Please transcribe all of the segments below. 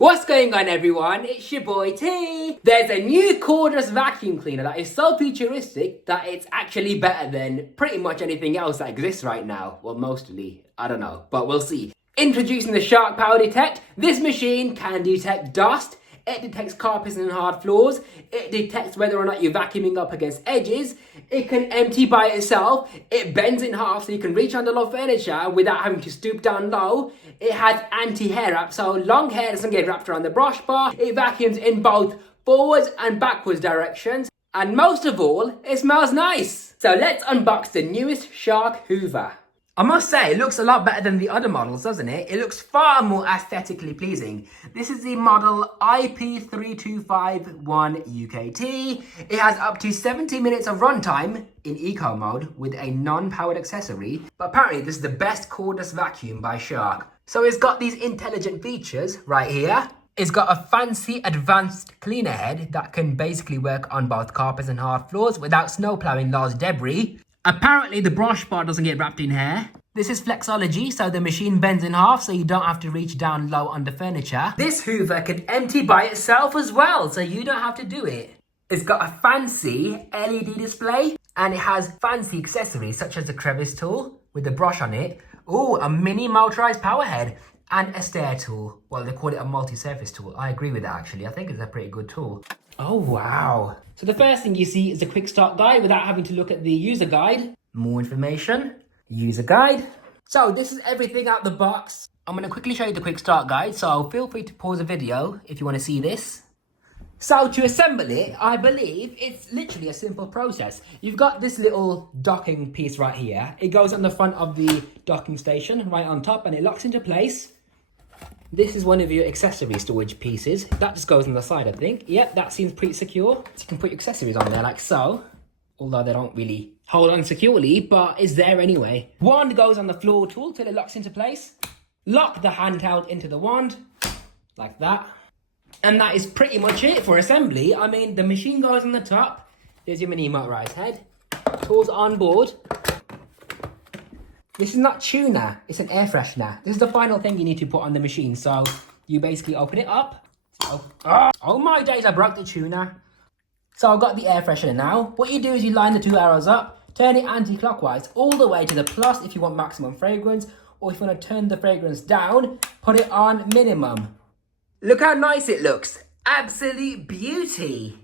What's going on, everyone? It's your boy T. There's a new cordless vacuum cleaner that is so futuristic that it's actually better than pretty much anything else that exists right now. Well, mostly. I don't know, but we'll see. Introducing the Shark PowerDetect. This machine can detect dust. It detects carpets and hard floors. It detects whether or not you're vacuuming up against edges. It can empty by itself. It bends in half so you can reach under low furniture without having to stoop down low. It has anti-hair wrap, so long hair doesn't get wrapped around the brush bar. It vacuums in both forwards and backwards directions. And most of all, it smells nice. So let's unbox the newest Shark Hoover. I must say, it looks a lot better than the other models, doesn't it? It looks far more aesthetically pleasing. This is the model IP3251UKT. It has up to 70 minutes of runtime in eco mode with a non-powered accessory. But apparently this is the best cordless vacuum by Shark. So it's got these intelligent features right here. It's got a fancy advanced cleaner head that can basically work on both carpets and hard floors without snow plowing large debris. Apparently the brush bar doesn't get wrapped in hair. This is flexology, so the machine bends in half so you don't have to reach down low under furniture. This Hoover can empty by itself as well, so you don't have to do it. It's got a fancy LED display and it has fancy accessories such as a crevice tool with the brush on it. Ooh, a mini motorized power head and a stair tool. Well, they call it a multi-surface tool. I agree with that actually. I think it's a pretty good tool. Oh, wow. So the first thing you see is a quick start guide without having to look at the user guide. More information, user guide. So this is everything out the box. I'm going to quickly show you the quick start guide, so feel free to pause the video if you want to see this. So to assemble it, I believe it's literally a simple process. You've got this little docking piece right here. It goes on the front of the docking station, right on top, and it locks into place. This is one of your accessory storage pieces. That just goes on the side, I think. Yep, that seems pretty secure. So you can put your accessories on there like so. Although they don't really hold on securely, but it's there anyway. Wand goes on the floor tool till it locks into place. Lock the handheld into the wand, like that. And that is pretty much it for assembly. I mean, the machine goes on the top. There's your mini motorized head. Tools on board. This is not tuner, it's an air freshener. This is the final thing you need to put on the machine. So you basically open it up. Oh my days, I broke the tuner. So I've got the air freshener now. What you do is you line the two arrows up, turn it anti-clockwise all the way to the plus if you want maximum fragrance, or if you want to turn the fragrance down, put it on minimum. Look how nice it looks. Absolute beauty.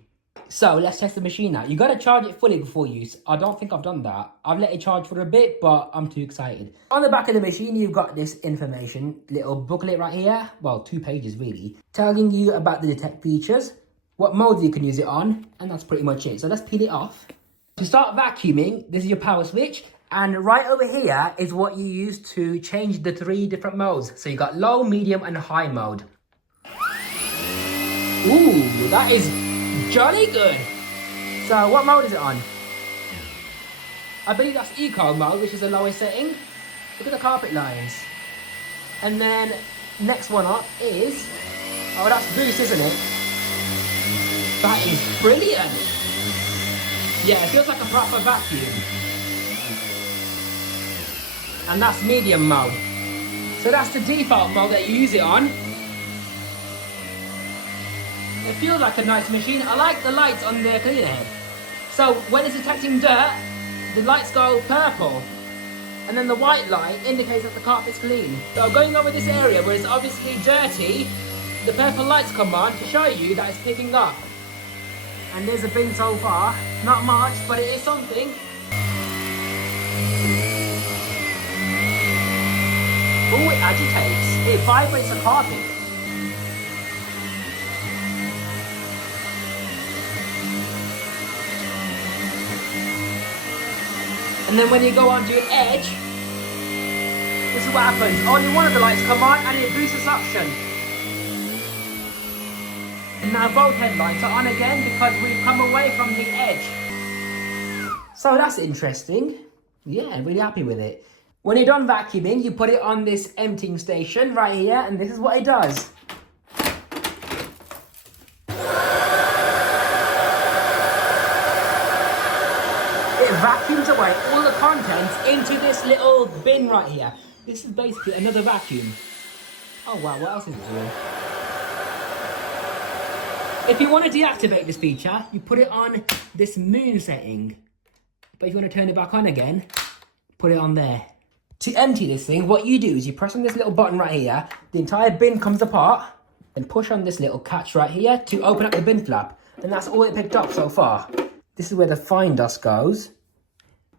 So let's test the machine out. You got to charge it fully before use. I don't think I've done that. I've let it charge for a bit, but I'm too excited. On the back of the machine, you've got this information, little booklet right here. Well, 2 pages really, telling you about the detect features, what modes you can use it on, and that's pretty much it. So let's peel it off. To start vacuuming, this is your power switch. And right over here is what you use to change the 3 different modes. So you got low, medium, and high mode. Ooh, that is jolly good. So what mode is it on? I believe that's eco mode, which is the lowest setting. Look at the carpet lines. And then next one up is, oh, that's boost, isn't it? That is brilliant. Yeah, it feels like a proper vacuum. And that's medium mode. So that's the default mode that you use it on. It feels like a nice machine. I like the lights on the cleaner head. So when it's detecting dirt, the lights go purple. And then the white light indicates that the carpet's clean. So going over this area where it's obviously dirty, the purple lights come on to show you that it's picking up. And there's a bin so far. Not much, but it is something. Oh, it agitates. It vibrates the carpet. And then when you go onto your edge, this is what happens. Only one of the lights come on and it boosts the suction. And now both headlights are on again because we've come away from the edge. So that's interesting. Yeah, I'm really happy with it. When you're done vacuuming, you put it on this emptying station right here, and this is what it does. It vacuums away all the contents into this little bin right here. This is basically another vacuum. Oh wow, what else is it doing? If you want to deactivate this feature, you put it on this moon setting. But if you want to turn it back on again, put it on there. To empty this thing, what you do is you press on this little button right here, the entire bin comes apart, and push on this little catch right here to open up the bin flap. And that's all it picked up so far. This is where the fine dust goes.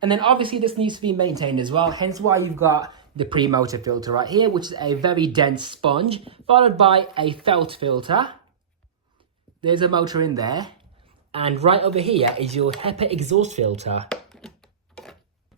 And then obviously this needs to be maintained as well, hence why you've got the pre-motor filter right here, which is a very dense sponge, followed by a felt filter. There's a motor in there. And right over here is your HEPA exhaust filter.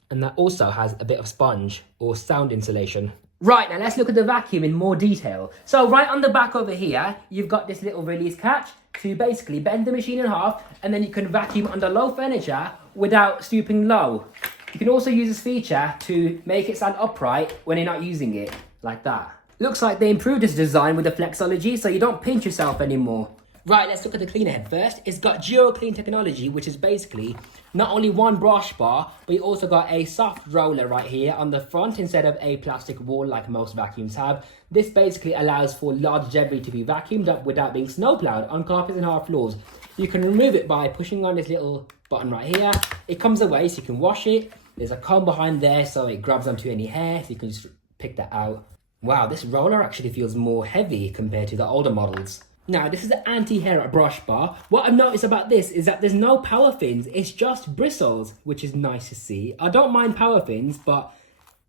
And that also has a bit of sponge or sound insulation. Right, now let's look at the vacuum in more detail. So right on the back over here, you've got this little release catch to basically bend the machine in half, and then you can vacuum under low furniture without stooping low. You can also use this feature to make it stand upright when you're not using it, like that. Looks like they improved this design with the flexology, so you don't pinch yourself anymore. Right, let's look at the cleaner head first. It's got GeoClean technology, which is basically not only one brush bar, but you also got a soft roller right here on the front instead of a plastic wall like most vacuums have. This basically allows for large debris to be vacuumed up without being snowplowed on carpets and hard floors. You can remove it by pushing on this little button right here. It comes away so you can wash it. There's a comb behind there so it grabs onto any hair, so you can just pick that out. Wow, this roller actually feels more heavy compared to the older models. Now, this is the anti-hair brush bar. What I've noticed about this is that there's no power fins, it's just bristles, which is nice to see. I don't mind power fins, but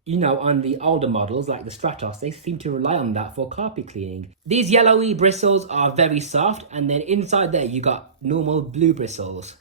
you know, on the older models like the Stratos, they seem to rely on that for carpet cleaning. These yellowy bristles are very soft, and then inside there you got normal blue bristles.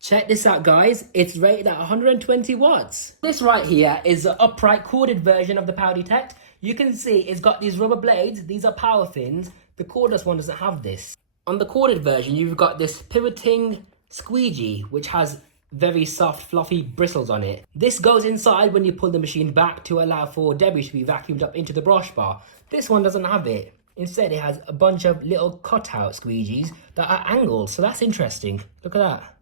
Check this out, guys. It's rated at 120 watts. This right here is the upright corded version of the PowerDetect. You can see it's got these rubber blades. These are power fins. The cordless one doesn't have this. On the corded version, you've got this pivoting squeegee, which has very soft, fluffy bristles on it. This goes inside when you pull the machine back to allow for debris to be vacuumed up into the brush bar. This one doesn't have it. Instead, it has a bunch of little cutout squeegees that are angled, so that's interesting. Look at that.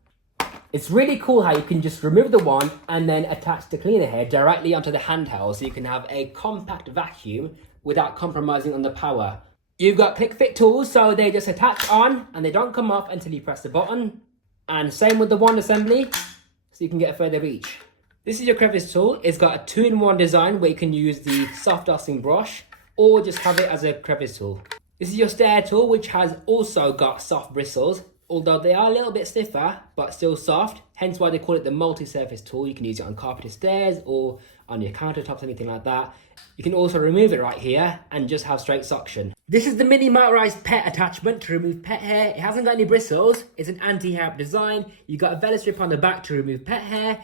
It's really cool how you can just remove the one and then attach the cleaner head directly onto the handheld, so you can have a compact vacuum without compromising on the power. You've got click fit tools, so they just attach on and they don't come off until you press the button. And same with the wand assembly, so you can get a further reach. This is your crevice tool. It's got a 2-in-1 design where you can use the soft dusting brush or just have it as a crevice tool. This is your stair tool, which has also got soft bristles, although they are a little bit stiffer, but still soft, hence why they call it the multi-surface tool. You can use it on carpeted stairs or on your countertops, anything like that. You can also remove it right here and just have straight suction. This is the mini motorized pet attachment to remove pet hair. It hasn't got any bristles. It's an anti-hair design. You've got a velvet strip on the back to remove pet hair.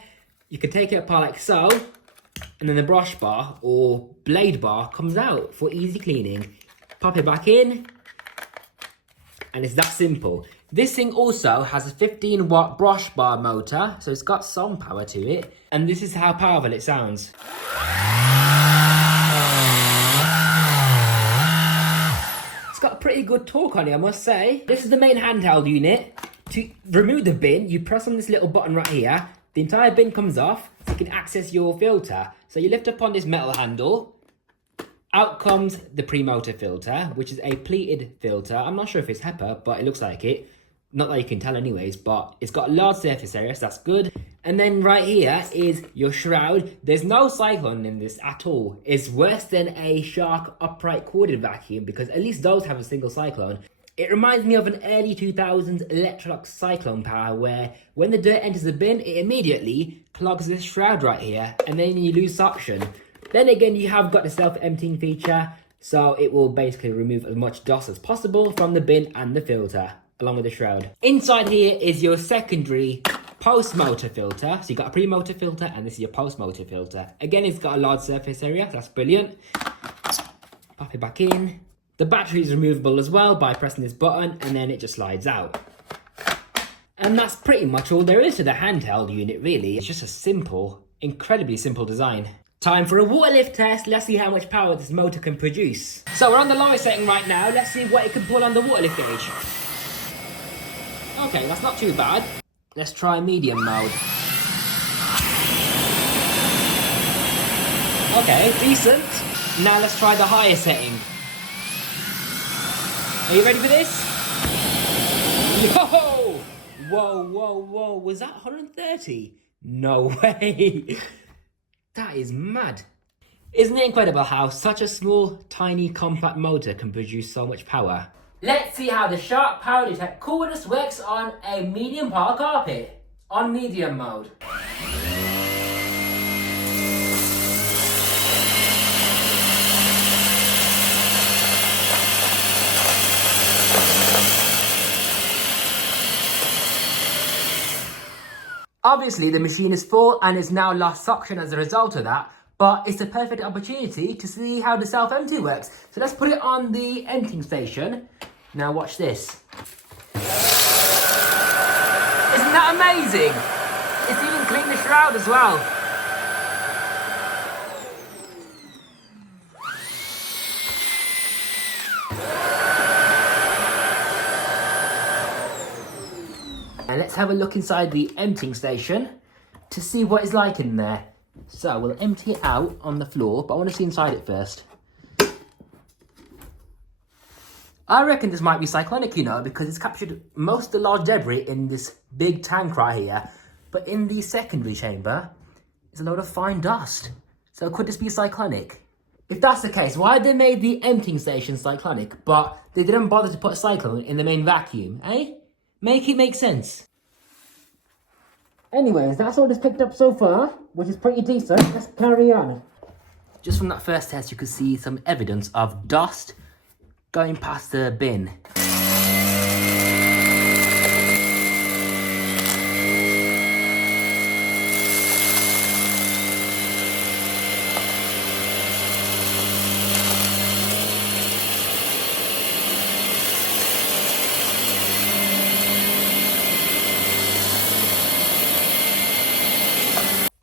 You can take it apart like so, and then the brush bar or blade bar comes out for easy cleaning. Pop it back in, and it's that simple. This thing also has a 15-watt brush bar motor, so it's got some power to it. And this is how powerful it sounds. It's got a pretty good torque on it, I must say. This is the main handheld unit. To remove the bin, you press on this little button right here. The entire bin comes off, so you can access your filter. So you lift up on this metal handle. Out comes the pre-motor filter, which is a pleated filter. I'm not sure if it's HEPA, but it looks like it. Not that you can tell anyways, but it's got a large surface area, so that's good. And then right here is your shroud. There's no cyclone in this at all. It's worse than a Shark upright corded vacuum, because at least those have a single cyclone. It reminds me of an early 2000s Electrolux cyclone power, where when the dirt enters the bin, it immediately clogs this shroud right here, and then you lose suction. Then again, you have got the self-emptying feature, so it will basically remove as much dust as possible from the bin and the filter, along with the shroud. Inside here is your secondary post-motor filter. So you got a pre-motor filter, and this is your post-motor filter. Again, it's got a large surface area, that's brilliant. Pop it back in. The battery is removable as well by pressing this button, and then it just slides out. And that's pretty much all there is to the handheld unit, really. It's just a simple, incredibly simple design. Time for a water lift test. Let's see how much power this motor can produce. So we're on the lowest setting right now. Let's see what it can pull on the water lift gauge. Okay, that's not too bad. Let's try medium mode. Okay, decent. Now let's try the higher setting. Are you ready for this? Whoa! Whoa, whoa, whoa. Was that 130? No way. That is mad. Isn't it incredible how such a small, tiny, compact motor can produce so much power? Let's see how the Shark PowerDetect cordless works on a medium pile carpet. On medium mode. Obviously, the machine is full and has now lost suction as a result of that, but it's a perfect opportunity to see how the self-empty works. So let's put it on the emptying station. Now watch this. Isn't that amazing? It's even cleaned the shroud as well. And let's have a look inside the emptying station to see what it's like in there. So we'll empty it out on the floor, but I want to see inside it first. I reckon this might be cyclonic, you know, because it's captured most of the large debris in this big tank right here. But in the secondary chamber, there's a load of fine dust. So could this be cyclonic? If that's the case, why they made the emptying station cyclonic, but they didn't bother to put a cyclone in the main vacuum, eh? Make it make sense. Anyways, that's all that's picked up so far, which is pretty decent. Let's carry on. Just from that first test, you could see some evidence of dust going past the bin.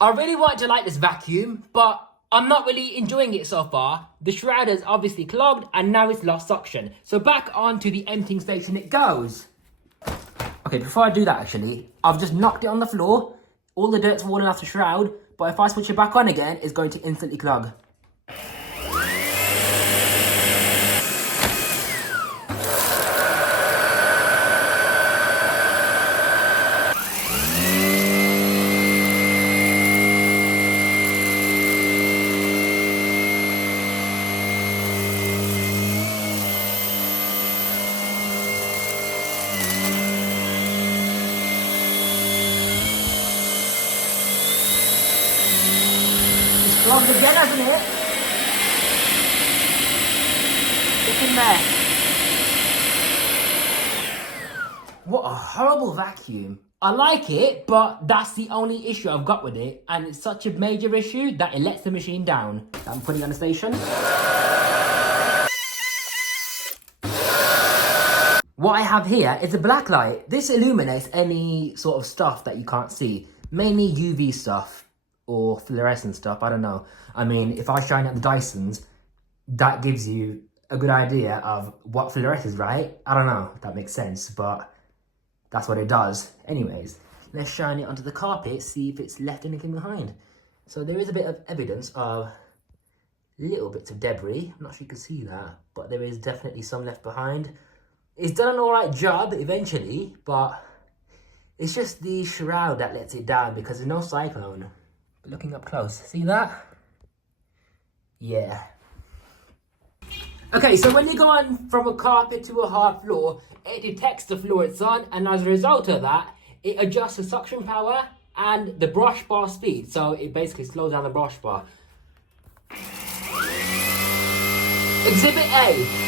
I really wanted to like this vacuum, but I'm not really enjoying it so far. The shroud is obviously clogged and now it's lost suction. So back onto the emptying station it goes. Okay, before I do that actually, I've just knocked it on the floor. All the dirt's falling off the shroud, but if I switch it back on again, it's going to instantly clog. Clogged again, hasn't it? Look in there. What a horrible vacuum. I like it, but that's the only issue I've got with it, and it's such a major issue that it lets the machine down. I'm putting it on the station. What I have here is a black light. This illuminates any sort of stuff that you can't see, mainly UV stuff. Or fluorescent stuff, I don't know. I mean, if I shine at the Dysons, that gives you a good idea of what fluoresces, right? I don't know if that makes sense, but that's what it does. Anyways, let's shine it onto the carpet, see if it's left anything behind. So there is a bit of evidence of little bits of debris. I'm not sure you can see that, but there is definitely some left behind. It's done an alright job eventually, but it's just the shroud that lets it down because there's no cyclone. Looking up close, see that? Yeah. Okay, so when you go on from a carpet to a hard floor, it detects the floor it's on, and as a result of that, it adjusts the suction power and the brush bar speed. So it basically slows down the brush bar. Exhibit A.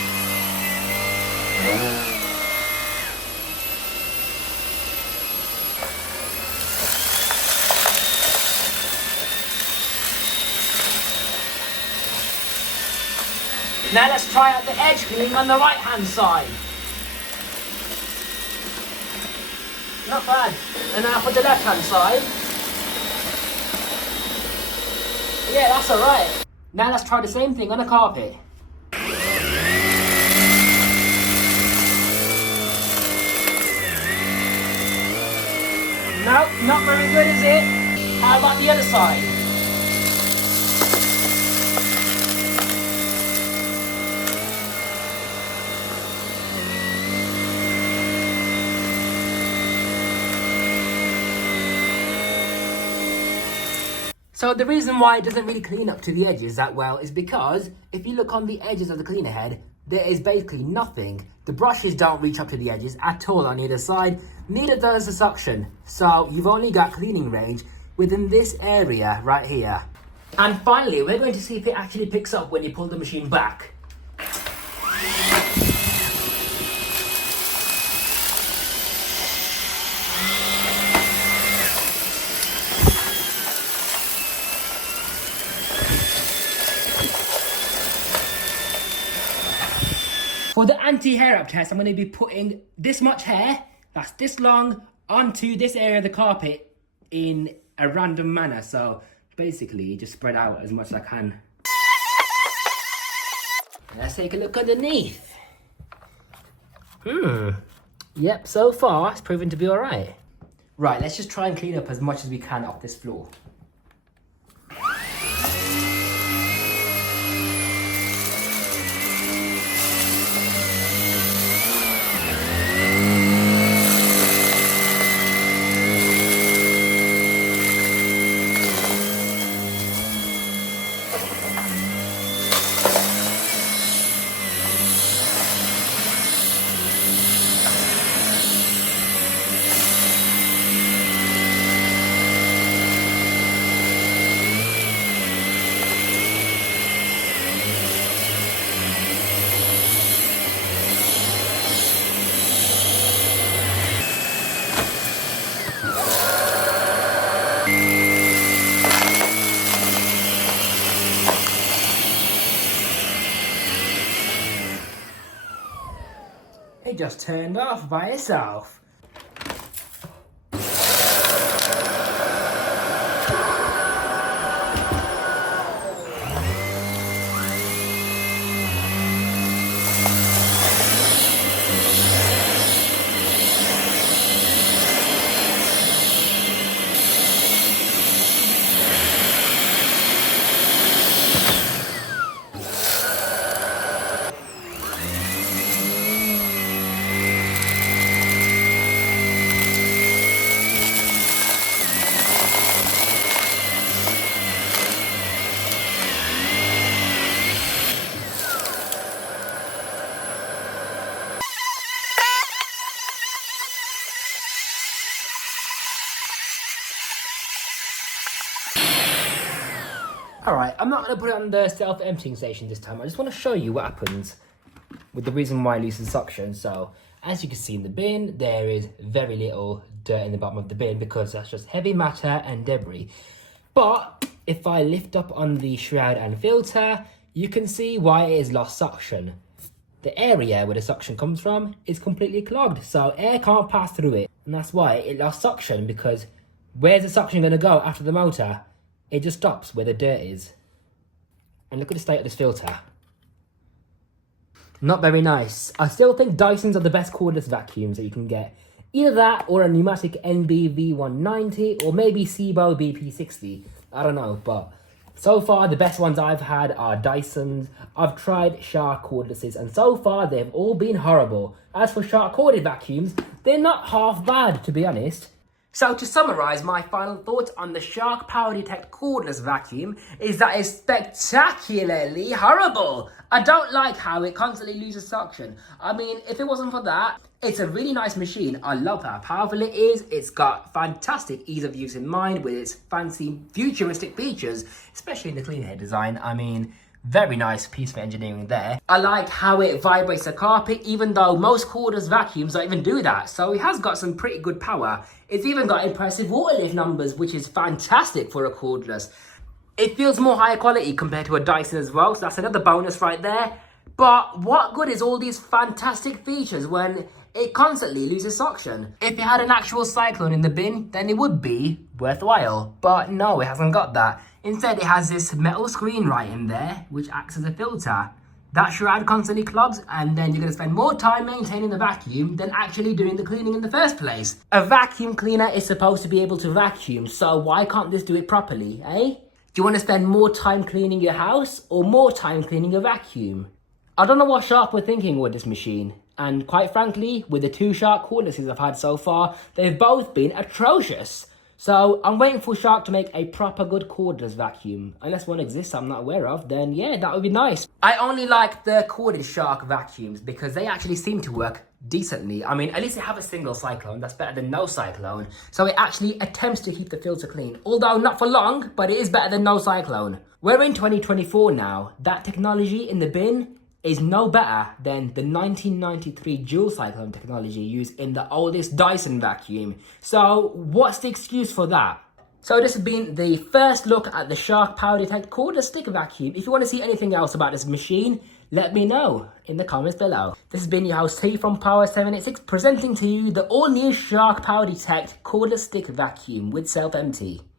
Now let's try out the edge cleaning on the right hand side. Not bad. And now for the left hand side. Yeah, that's alright. Now let's try the same thing on a carpet. No, not very good, is it? How about the other side? So the reason why it doesn't really clean up to the edges that well is because if you look on the edges of the cleaner head, there is basically nothing. The brushes don't reach up to the edges at all on either side, neither does the suction. So you've only got cleaning range within this area right here. And finally, we're going to see if it actually picks up when you pull the machine back. For the anti-hair up test, I'm going to be putting this much hair, that's this long, onto this area of the carpet in a random manner. So basically, just spread out as much as I can. Let's take a look underneath. Yep, so far it's proven to be alright. Right, let's just try and clean up as much as we can off this floor. It just turned off by itself. Alright, I'm not going to put it on the self-emptying station this time. I just want to show you what happens with the reason why I lose the suction. So, as you can see in the bin, there is very little dirt in the bottom of the bin because that's just heavy matter and debris. But, if I lift up on the shroud and filter, you can see why it has lost suction. The area where the suction comes from is completely clogged, so air can't pass through it. And that's why it lost suction, because where's the suction going to go after the motor? It just stops where the dirt is. And look at the state of this filter. Not very nice. I still think Dysons are the best cordless vacuums that you can get. Either that or a pneumatic NB V190 or maybe Sebo BP60. I don't know, but so far the best ones I've had are Dysons. I've tried Shark Cordlesses and so far they've all been horrible. As for Shark Corded vacuums, they're not half bad, to be honest. So to summarise, my final thoughts on the Shark PowerDetect cordless vacuum is that it's spectacularly horrible. I don't like how it constantly loses suction. I mean, if it wasn't for that, it's a really nice machine. I love how powerful it is. It's got fantastic ease of use in mind with its fancy futuristic features, especially in the clean head design. I mean, very nice piece of engineering there. I like how it vibrates the carpet, even though most cordless vacuums don't even do that. So it has got some pretty good power. It's even got impressive water lift numbers, which is fantastic for a cordless. It feels more higher quality compared to a Dyson as well, so that's another bonus right there. But what good is all these fantastic features when it constantly loses suction? If it had an actual cyclone in the bin, then it would be worthwhile. But no, it hasn't got that. Instead, it has this metal screen right in there, which acts as a filter. That shroud constantly clogs, and then you're going to spend more time maintaining the vacuum than actually doing the cleaning in the first place. A vacuum cleaner is supposed to be able to vacuum, so why can't this do it properly, eh? Do you want to spend more time cleaning your house, or more time cleaning your vacuum? I don't know what Shark were thinking with this machine, and quite frankly, with the two Shark cordlesses I've had so far, they've both been atrocious. So I'm waiting for Shark to make a proper good cordless vacuum. Unless one exists I'm not aware of, then yeah, that would be nice. I only like the corded Shark vacuums because they actually seem to work decently. I mean, at least they have a single cyclone. That's better than no cyclone. So it actually attempts to keep the filter clean. Although not for long, but it is better than no cyclone. We're in 2024 now. That technology in the bin is no better than the 1993 dual cyclone technology used in the oldest Dyson vacuum. So what's the excuse for that? So this has been the first look at the Shark PowerDetect cordless stick vacuum. If you want to see anything else about this machine, let me know in the comments below. This has been your host T from Power786 presenting to you the all-new Shark PowerDetect cordless stick vacuum with self-empty.